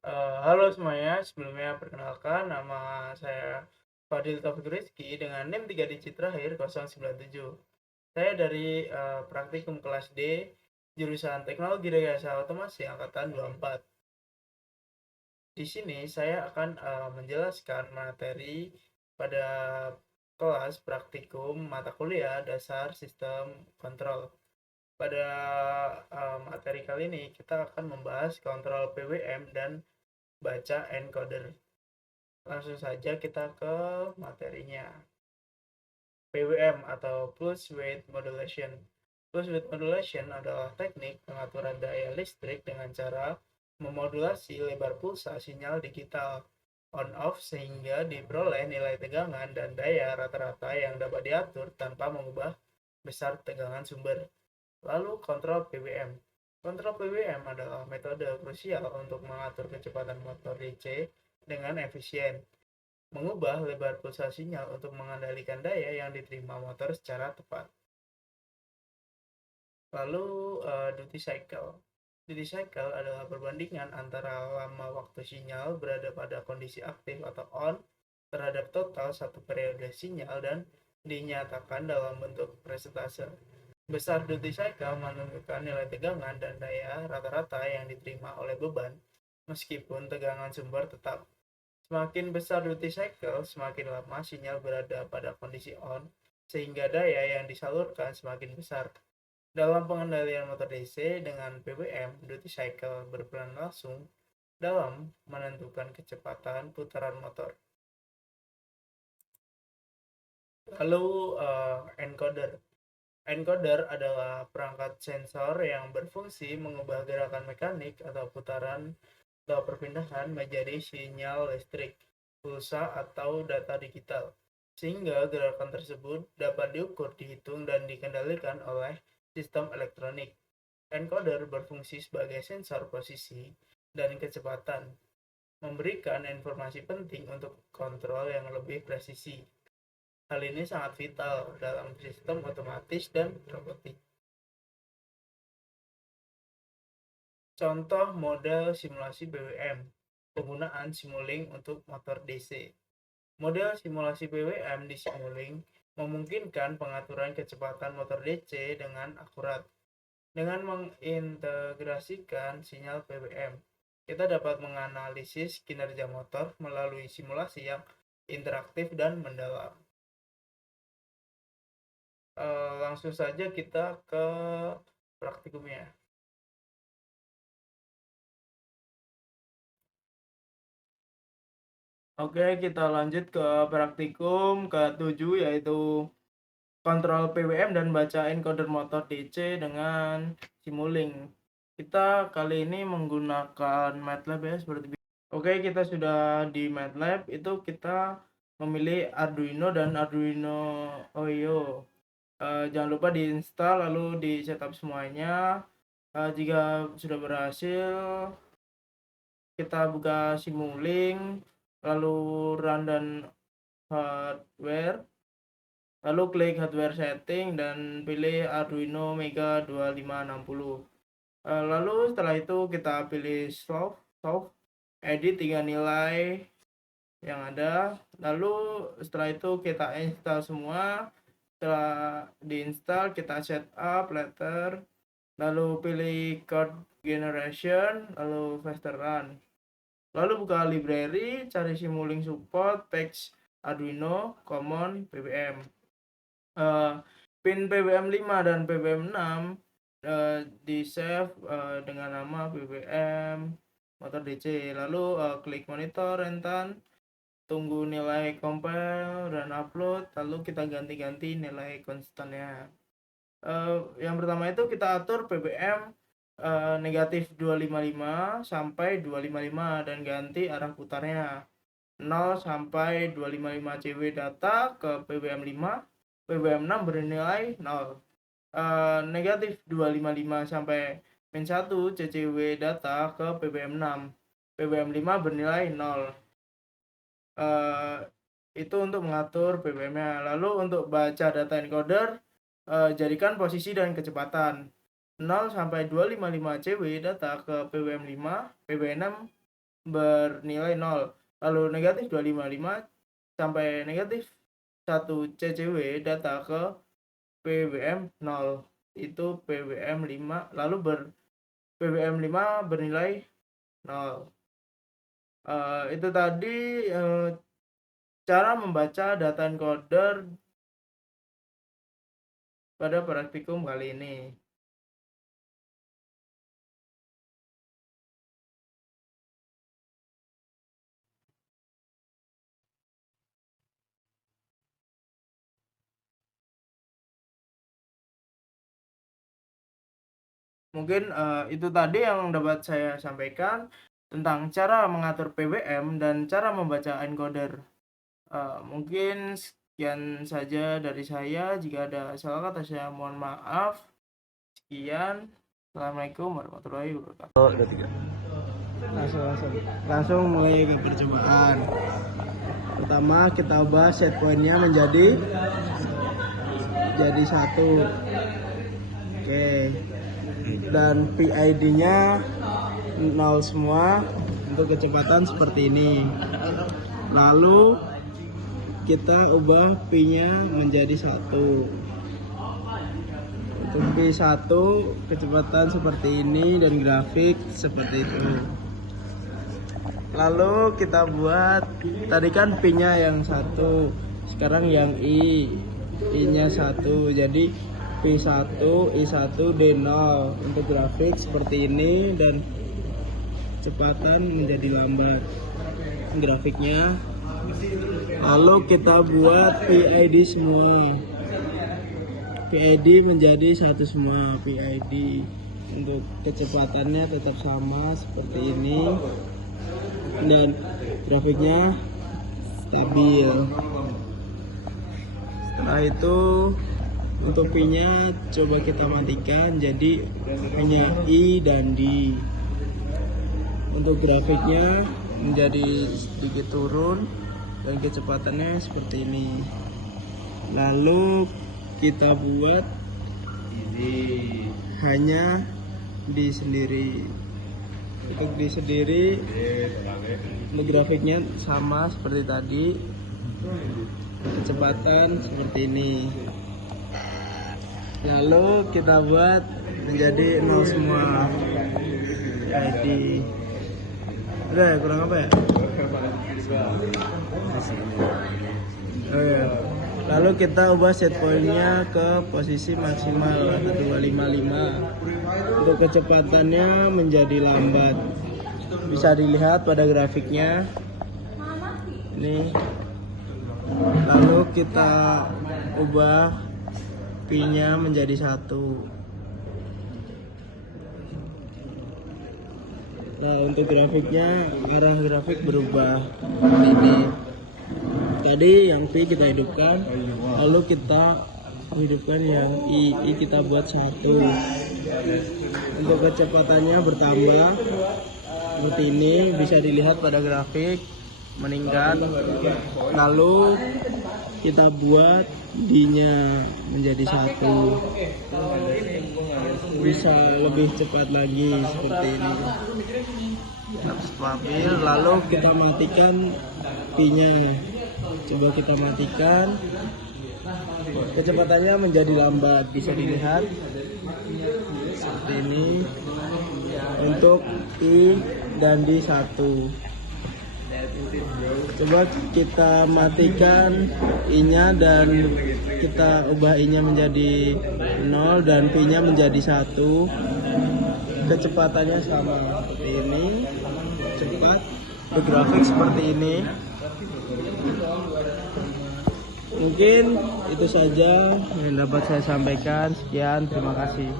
Halo semuanya, sebelumnya perkenalkan nama saya Fadil Taufik Rizky dengan NIM 3 digit terakhir 097. Saya dari praktikum kelas D jurusan Teknologi Rekayasa Otomasi angkatan 24. Di sini saya akan menjelaskan materi pada kelas praktikum mata kuliah dasar sistem kontrol. Pada materi kali ini kita akan membahas kontrol PWM dan baca encoder. Langsung saja kita ke materinya. PWM atau Pulse Width Modulation. Pulse Width Modulation adalah teknik pengaturan daya listrik dengan cara memodulasi lebar pulsa sinyal digital on-off sehingga diperoleh nilai tegangan dan daya rata-rata yang dapat diatur tanpa mengubah besar tegangan sumber. Lalu kontrol PWM. Kontrol PWM adalah metode krusial untuk mengatur kecepatan motor DC dengan efisien, mengubah lebar pulsa sinyal untuk mengendalikan daya yang diterima motor secara tepat. Lalu duty cycle. Duty cycle adalah perbandingan antara lama waktu sinyal berada pada kondisi aktif atau on terhadap total satu periode sinyal dan dinyatakan dalam bentuk persentase. Besar duty cycle menunjukkan nilai tegangan dan daya rata-rata yang diterima oleh beban meskipun tegangan sumber tetap. Semakin besar duty cycle, semakin lama sinyal berada pada kondisi on, sehingga daya yang disalurkan semakin besar. Dalam pengendalian motor DC dengan PWM, duty cycle berperan langsung dalam menentukan kecepatan putaran motor. Lalu encoder. Encoder adalah perangkat sensor yang berfungsi mengubah gerakan mekanik atau putaran atau perpindahan menjadi sinyal listrik, pulsa atau data digital, sehingga gerakan tersebut dapat diukur, dihitung, dan dikendalikan oleh sistem elektronik. Encoder berfungsi sebagai sensor posisi dan kecepatan, memberikan informasi penting untuk kontrol yang lebih presisi. Hal ini sangat vital dalam sistem otomatis dan robotik. Contoh model simulasi BWM, penggunaan Simulink untuk motor DC. Model simulasi BWM di Simulink memungkinkan pengaturan kecepatan motor DC dengan akurat. Dengan mengintegrasikan sinyal PWM, kita dapat menganalisis kinerja motor melalui simulasi yang interaktif dan mendalam. Langsung saja kita ke praktikumnya. Oke, kita lanjut ke praktikum ke-7 yaitu kontrol PWM dan baca encoder motor DC dengan Simulink. Kita kali ini menggunakan MATLAB ya seperti biasa. Oke, kita sudah di MATLAB, itu kita memilih Arduino dan Arduino Oyo. Jangan lupa diinstal lalu di setup semuanya. Jika sudah berhasil, kita buka Simulink, lalu run dan hardware, lalu klik hardware setting dan pilih Arduino Mega 2560. Lalu setelah itu kita pilih solve, edit 3 nilai yang ada, lalu setelah itu kita install semua. Setelah diinstal kita setup letter, lalu pilih code generation, lalu faster run. Lalu buka library, cari Simulink support, patch Arduino, common, PWM. Pin PWM 5 dan PWM 6 di save dengan nama PWM motor DC. Lalu klik monitor rentan, tunggu nilai compile dan upload, lalu kita ganti-ganti nilai konstannya. Yang pertama itu kita atur PWM negatif 255 sampai 255 dan ganti arah putarnya 0 sampai 255 CW data ke PWM 5, PWM 6 bernilai 0. Negatif 255 sampai min 1 CCW data ke PWM 6, PWM 5 bernilai 0. Itu untuk mengatur PWM-nya. Lalu untuk baca data encoder, jadikan posisi dan kecepatan 0 sampai 255 CW data ke PWM 5, PWM 6 bernilai 0. Lalu negatif 255 sampai negatif 1 CCW data ke PWM 0. Itu PWM 5, lalu PWM 5 bernilai 0. Itu tadi cara membaca data encoder pada praktikum kali ini. Mungkin itu tadi yang dapat saya sampaikan tentang cara mengatur PWM dan cara membaca encoder. Mungkin sekian saja dari saya. Jika ada salah kata saya mohon maaf. Sekian. Assalamualaikum warahmatullahi wabarakatuh. Langsung mulai ke percobaan. Pertama kita ubah set pointnya menjadi 1. Oke. Dan PID-nya 0 semua untuk kecepatan seperti ini. Lalu kita ubah P-nya menjadi 1. Untuk P1 kecepatan seperti ini dan grafik seperti itu. Lalu kita buat, tadi kan P-nya yang 1, sekarang yang I-nya 1, jadi P1, I1, D0 untuk grafik seperti ini dan kecepatan menjadi lambat grafiknya. Lalu kita buat PID semua, PID menjadi 1 semua. PID untuk kecepatannya tetap sama seperti ini dan grafiknya stabil. Setelah itu untuk P-nya coba kita matikan, jadi hanya I dan D. Untuk grafiknya menjadi sedikit turun dan kecepatannya seperti ini. Lalu kita buat ini hanya D sendiri. Untuk D sendiri untuk grafiknya sama seperti tadi, kecepatan seperti ini. Lalu kita buat menjadi 0 semua. Jadi udah kurang apa ya? Lalu kita ubah set pointnya ke posisi maksimal 1255. Untuk kecepatannya menjadi lambat. Bisa dilihat pada grafiknya. Ini. Lalu kita ubah P-nya menjadi 1. Nah, untuk grafiknya arah grafik berubah ini. Tadi yang P kita hidupkan, lalu kita hidupkan yang I kita buat 1. Untuk kecepatannya bertambah seperti ini, bisa dilihat pada grafik meningkat. Lalu kita buat D-nya menjadi 1, bisa lebih cepat lagi seperti ini, stabil. Lalu kita matikan P-nya, coba kita matikan, kecepatannya menjadi lambat, bisa dilihat seperti ini. Untuk I dan D1, coba kita matikan I-nya dan kita ubah I-nya menjadi 0 dan P-nya menjadi 1. Kecepatannya sama seperti ini, cepat, bergrafik seperti ini. Mungkin itu saja yang dapat saya sampaikan. Sekian, terima kasih.